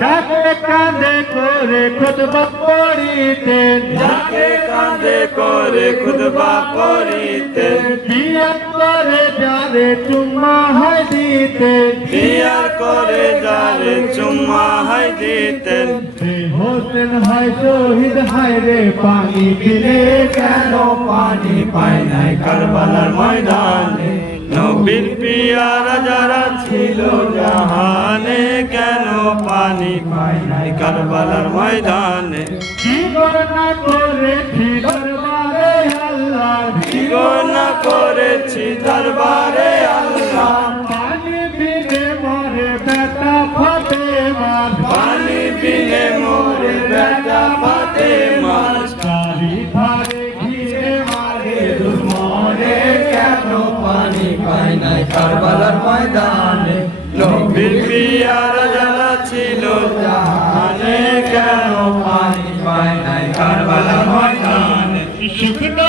যাকে কাঁধে করে খুতবা পড়িতেন যাকে কাঁধে করে খুতবা পড়িতেন পিয়ার করে যারে চুম্মা হাজিতেন বিয়ার করে যারে চুম্মা হাই দিতেন হোসেন হয় শহীদ হায় রে পানি দিলে কেন? পানি পায় নাই কারবালার ময়দানে। নবীর পিয়ারা যারা ছিল জাহানে কেন পানি পায় নাই কারবালার ময়দানে? কি গণনা করেছি দরবারে আল্লাহ। কি গণনা করেছি দরবারে আল্লাহ। পানি পায় নাই কারবালার ময়দানে। নবীর পিয়ারা জ্বালা ছিল জাহানে, কেন পানি পায় নাই কারবালার ময়দানে? শুকনো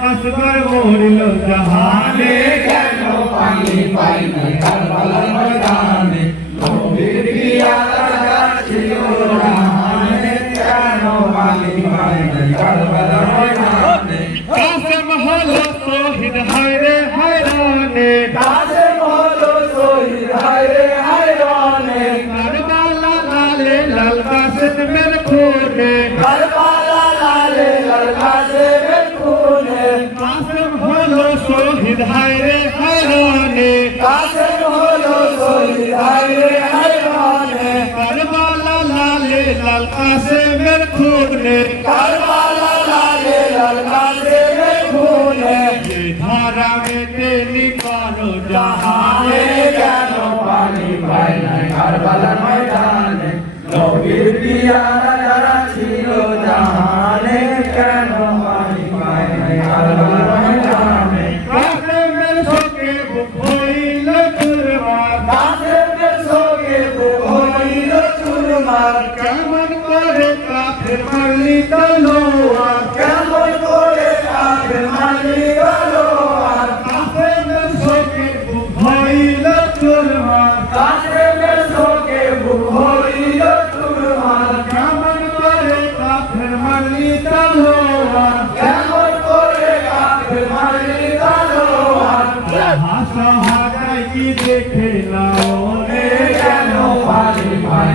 আসগর মরিল জাহানে কেন পানি পাই না কারবালার ময়দানে নবীর পিয়ারা ছিল জাহানে কেন পানি পাই না কারবালার ময়দানে কাসম হলো শহীদ হায়রে শহীদ হায়রে হায়রানে কাসেম হলো শহীদ হায়রে হায়রানে। কারবালা লালে লাল কাসেম মের খুনে। কারবালা লালে লাল, কাসেমের খুনে। যে ধারা মেতে নিকালো জাহানে, কেন পানি পায় না কারবালার ময়দানে নবীর পিয়ারা কেমন করে কাফের মারলি তলোয়ার? কেমন করে কাফের মারলি তলোয়ার? কাফের শোকে ভইল তুরমার কাফের শোকে ভইল তুরমার কেমন করে কাফের মারলি তলোয়ার? কেমন করে কাফের মারলি তলোয়ার? ভাষা হাটাই কি দেখে নাও কেন ভাই ভাই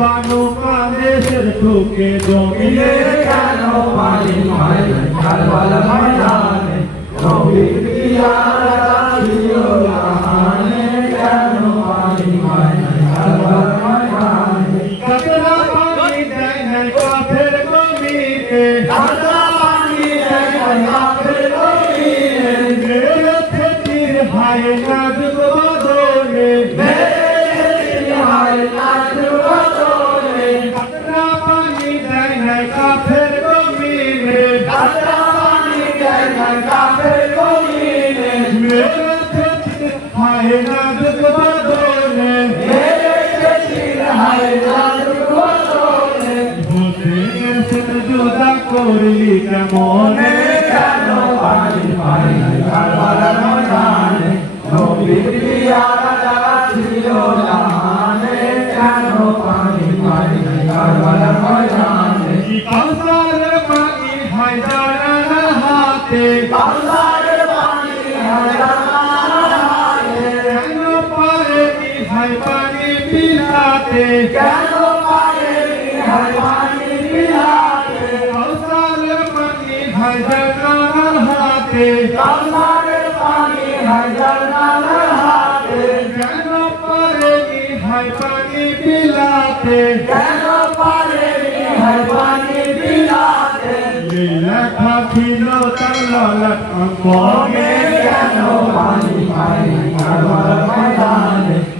বানু কাদেশের ঠুকে জমিনে কেন পানি মাই কারবালা ময়দানে নবীর পিয়ারা ছিল জাহানে কেন পানি মাই কারবালা ময়দানে কতরা পানি দেয় কাফের কমিনে কাফের কমিনে কতরা পানি দেয় নাই কাফের কমিনে মেরে ফেতির হায় নাজুক বদনে মেরে ফেতির হায় নাজুক বদনে হোসেনের সাথে জোদা করলি কেমন? কেন পানি পানি কারবালার ময়দানে নবীর পিলাতে কেন পারে হায় পানি পানি হাতে কাউসার পানি হাতে কেন পারে কি পানি পিলাতে কেন পারে কি পানি লেখা ছিল তার কেন পানি কারবার ময়দানে